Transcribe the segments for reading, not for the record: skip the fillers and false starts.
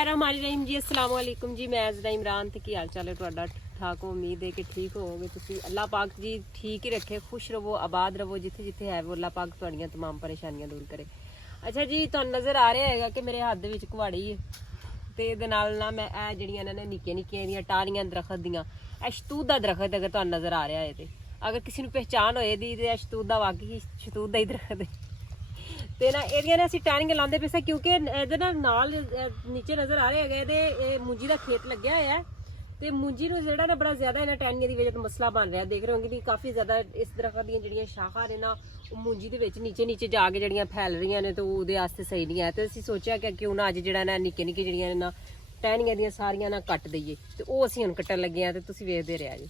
बिस्मिल्लाहिर्रहमानिर्रहीम जी। अस्सलाम वालेकुम जी। मैं अज़दा इमरान ते की हाल चाल है तुहाडा? ठीक ठाक हो, उम्मीद है कि ठीक होवोगे तुसी। अल्लाह पाक जी ठीक ही रखे, खुश रवो, आबाद रवो, जिथे जिथे है वो अल्लाह पाक तुहाडियां तमाम परेशानियां दूर करे। अच्छा जी, तुहानू नज़र आ रहा है कि मेरे हाथ दे विच कुहाड़ी है ते इहदे नाल ना मैं ए जिहड़ियां ने निक्कियां निक्कियां इहदियां टाहनियां दरखत दियां, ए शतूत दा दरखत अगर तुहानू नज़र आ रहा है ते अगर किसी नू पहचान होए दी ते शतूत दा वाकई शतूत दा ही दरखत है। ਤੇ ਨਾ ਇਹਦੀਆਂ ਨੇ ਅਸੀਂ ਟਾਹਣੀਆਂ ਲਾਉਂਦੇ ਪਏ ਸੀ ਕਿਉਂਕਿ ਇਹਦੇ ਨਾਲ ਨੀਚੇ ਨਜ਼ਰ ਆ ਰਿਹਾ ਹੈਗਾ ਇਹਦੇ ਮੂੰਜੀ ਦਾ ਖੇਤ ਲੱਗਿਆ ਹੋਇਆ ਹੈ ਤੇ ਮੂੰਜੀ ਨੂੰ ਜਿਹੜਾ ਨਾ ਬੜਾ ਜ਼ਿਆਦਾ ਇਹਨਾਂ ਟਾਹਣੀਆਂ ਦੀ ਵਜ੍ਹਾ ਤੋਂ ਮਸਲਾ ਬਣ ਰਿਹਾ। ਦੇਖ ਰਹੇ ਹੋਗੇ ਕਿ ਕਾਫੀ ਜ਼ਿਆਦਾ ਇਸ ਦਰਖਤ ਦੀਆਂ ਜਿਹੜੀਆਂ ਸ਼ਾਖਾਂ ਨੇ ਨਾ ਉਹ ਮੂੰਜੀ ਦੇ ਵਿੱਚ ਨੀਚੇ ਨੀਚੇ ਜਾ ਕੇ ਜਿਹੜੀਆਂ ਫੈਲ ਰਹੀਆਂ ਨੇ ਤੇ ਉਹਦੇ ਵਾਸਤੇ ਸਹੀ ਨਹੀਂ ਹੈ। ਤੇ ਅਸੀਂ ਸੋਚਿਆ ਕਿ ਕਿਉਂ ਨਾ ਅੱਜ ਜਿਹੜਾ ਨਾ ਨਿੱਕੇ ਨਿੱਕੇ ਜਿਹੜੀਆਂ ਨੇ ਨਾ ਟਾਹਣੀਆਂ ਦੀਆਂ ਸਾਰੀਆਂ ਨਾ ਕੱਟ ਦਈਏ ਤੇ ਉਹ ਅਸੀਂ ਹੁਣ ਕੱਟਣ ਲੱਗੇ ਆ ਤੇ ਤੁਸੀਂ ਵੇਖਦੇ ਰਿਹਾ ਜੀ।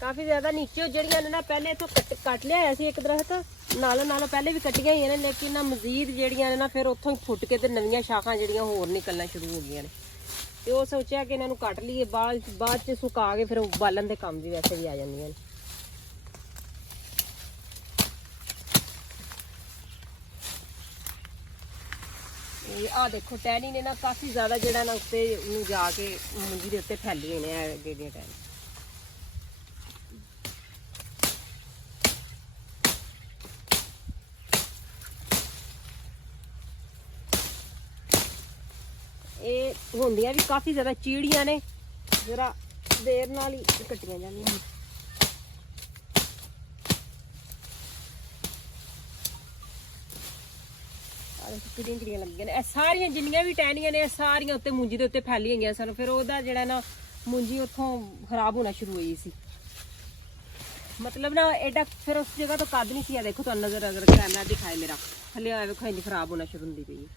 काफ़ी ज़्यादा नीचे जड़ियां ने ना पहले इतों कट लिया एक दरख्त नालों पहले भी कट्टियां ही ने, लेकिन ना मजीद जड़ियां ने ना फिर उतों ही फुट के नवीं शाखां जड़ियां होर निकलना शुरू हो गई ने ते वो सोचा कि इन्हों कट लीए बाद च सुका के फिर बालन के काम भी वैसे भी आ जांदियां ने। आ देखो टहनी ने ना काफ़ी ज़्यादा जड़ा ना उत्ते जाके मुंजी के उत्ते फैली हुई ने गेड़ियां टहनी। ਇਹ ਹੁੰਦੀਆਂ ਵੀ ਕਾਫੀ ਜ਼ਿਆਦਾ ਚੀੜੀਆਂ ਨੇ, ਜਰਾ ਦੇਰ ਨਾਲ ਹੀ ਕੱਟੀਆਂ ਜਾਂਦੀਆਂ ਨੇ। ਕਿਹੜੀਆਂ ਕਿਹੜੀਆਂ ਲੱਗੀਆਂ ਨੇ ਇਹ ਸਾਰੀਆਂ ਜਿੰਨੀਆਂ ਵੀ ਟਹਿਣੀਆਂ ਨੇ ਸਾਰੀਆਂ ਉੱਤੇ ਮੂੰਜੀ ਦੇ ਉੱਤੇ ਫੈਲੀ ਗਈਆਂ ਸਨ। ਫਿਰ ਉਹਦਾ ਜਿਹੜਾ ਨਾ ਮੂੰਜੀ ਉੱਥੋਂ ਖਰਾਬ ਹੋਣਾ ਸ਼ੁਰੂ ਹੋਈ ਸੀ, ਮਤਲਬ ਨਾ ਐਡਾ ਫਿਰ ਉਸ ਜਗ੍ਹਾ ਤੋਂ ਕੱਦ ਨਹੀਂ ਸੀ। ਆ ਦੇਖੋ ਤੁਹਾਨੂੰ ਨਜ਼ਰ ਅਗਰ ਕੈਮਰਾ ਦਿਖਾਏ ਮੇਰਾ ਥੱਲੇ ਆਇਆ ਵੇਖੋ ਇੰਨੀ ਖਰਾਬ ਹੋਣਾ ਸ਼ੁਰੂ ਹੁੰਦੀ ਪਈ ਹੈ।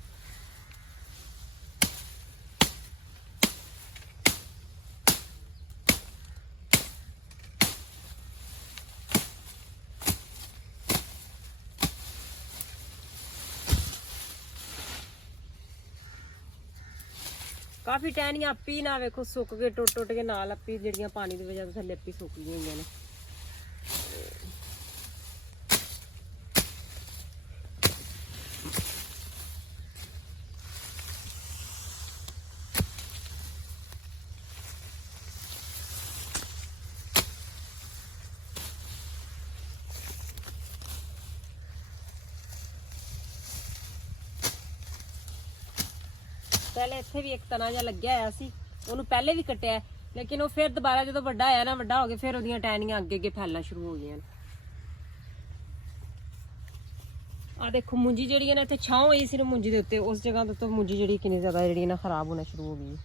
काफ़ी टहनियां अपी ना वेखो सुक के टुट के नाल अपी जिहड़ियां पानी की वजह थल्ले अपी सुक गई ने। पहले इत्थे भी एक तना जिहा लग्या होया सी, ओनू पहले भी कट्टिया, लेकिन वो फिर दोबारा जो वड्डा होया ना वड्डा हो गया फिर ओहदियां टहनियां अगे अगे फैलना शुरू हो गई। आ देखो मुंजी जिहड़ी है ना इत्थे छां होई सी मुंजी दे उत्ते, उस जगह तो मुंजी जिहड़ी कितनी ज़्यादा जिहड़ी ना खराब होना शुरू हो गई।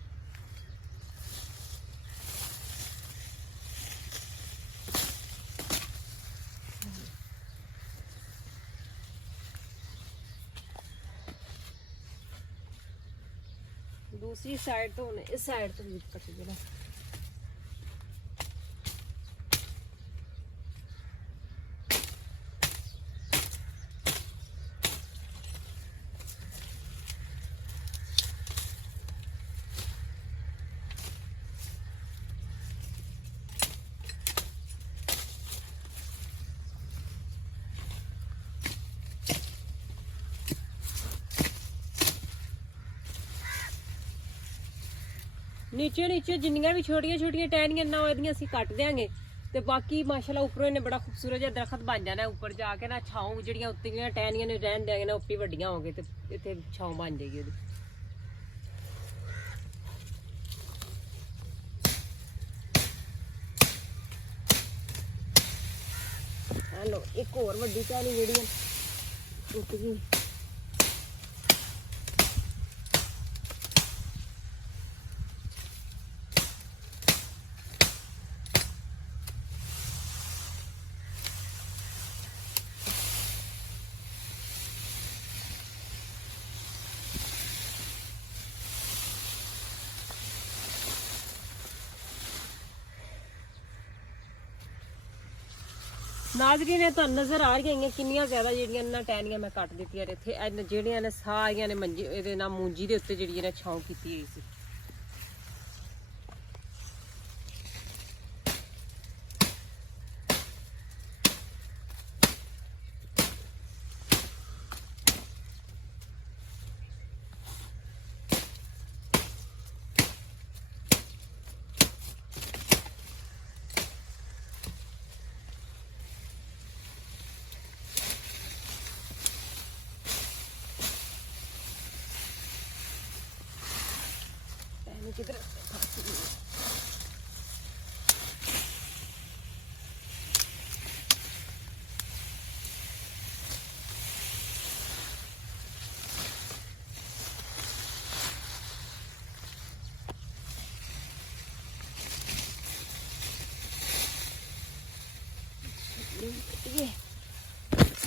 दूसरी साइड तो इस साइड तो भी कटी है। नीचे नीचे जिन्नियां भी छोटियां छोटियां टहनियां ना ओहदियां असीं कट देंगे ते बाकी माशाल्लाह ऊपरों इन्हें बड़ा खूबसूरत जिहा दरखत बन जाना। ऊपर जाके ना छाऊं जिहड़ियां उत्ते दियां टहनियां ने रहन देंगे ना उपी वड्डियां होंगे ते इत्थे छाऊं बन जाएगी ओहदी। हेलो एक होर वड्डी टहनी जिहड़ी टुट गई। नाजरीन ने तुहानू नज़र आ रही है किन्नियां ज़्यादा जिहड़ियां ना टहनियां मैं कट दित्तियां ने इत्थे जिहड़ियां ने सारियां ने मंजी इहदे ना मूंजी दे उत्ते जिहड़ी ने छाऊं कीती होई सी। किधर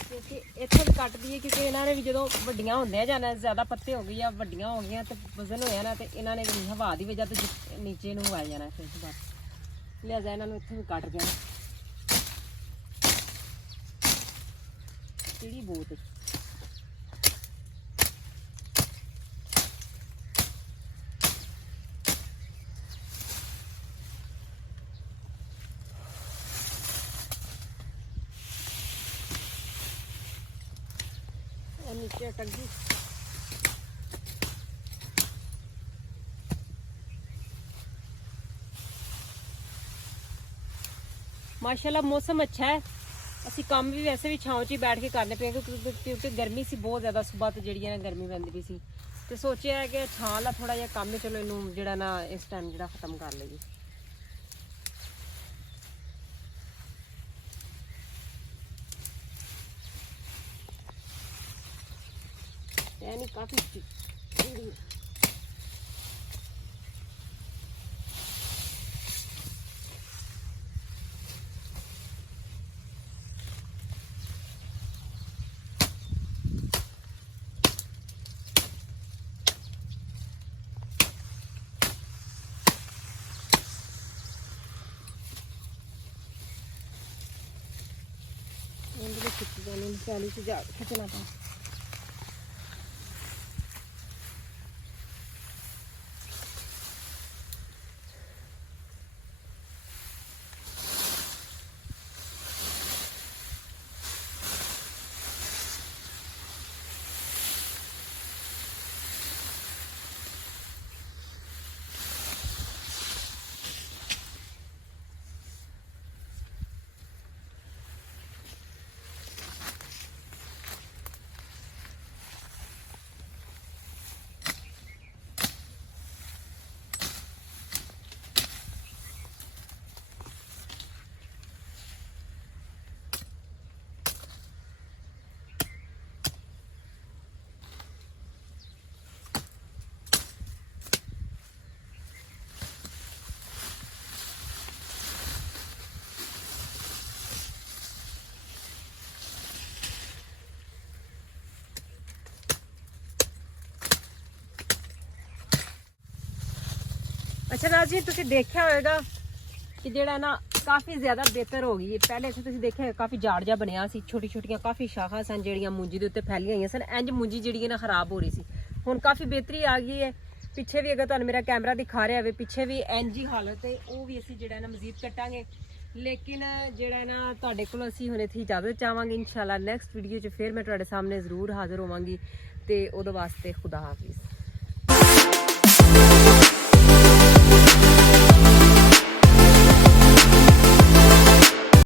क्योंकि इत्थों भी कट दिए क्योंकि इन्होंने भी जो वड्डियां होंदियां जाना ज़्यादा पत्ते हो गए या वड्डियां हो गई तो वजन होया ना तो इन्होंने भी हवा की वजह तो नीचे नूं आ जाना फिर बस लिहाजा इन्होंने इत्थों भी कट देना चिड़ी बहुत नीचे अटक गई माशाल्लाह मौसम अच्छा है ਅਸੀਂ ਕੰਮ ਵੀ ਵੈਸੇ ਵੀ ਛਾਂ 'ਚ ਹੀ ਬੈਠ ਕੇ ਕਰਨੇ ਪਏ ਕਿਉਂਕਿ ਗਰਮੀ ਸੀ ਬਹੁਤ ਜ਼ਿਆਦਾ ਸਵੇਰ ਤੋਂ ਜਿਹੜੀ ਹੈ ਨਾ ਗਰਮੀ ਪੈਂਦੀ ਪਈ ਸੀ ਤੇ ਸੋਚਿਆ ਕਿ ਛਾਂ ਵਾਲਾ ਥੋੜਾ ਜਿਹਾ ਕੰਮ ਹੈ ਚਲੋ ਇਹਨੂੰ ਜਿਹੜਾ ਨਾ ਇਸ ਟਾਈਮ ਜਿਹੜਾ ਖਤਮ ਕਰ ਲਈਏ यानी काफी पहले से खिंचना था अच्छा राज जी तुसीं देखिया होएगा कि जेड़ा ना काफ़ी ज़्यादा बेहतर हो गई है पहले इत्थे तुसीं देखिया काफ़ी झाड़ जा बनिया सी छोटी छोटियां काफ़ी शाखां सन जेहड़ियां मुंजी दे उत्ते फैलियां होईयां सन इंज मुंजी जेहड़ी है ना खराब हो रही सी हुण काफ़ी बेहतरी आ गई है पिछे भी अगर तुहानूं मेरा कैमरा दिखा रहा होवे पिछे भी इंज ही हालत है वो भी असीं जेहड़ा ना मजीद कट्टांगे लेकिन जेहड़ा ना तुहाडे कोल असीं हुण इत्थे इजाजत चाहांगे इंशाअल्लाह नैक्सट वीडियो च फिर मैं तुहाडे सामने जरूर हाज़र होवांगी ते उहदे वास्ते खुदा हाफिज़।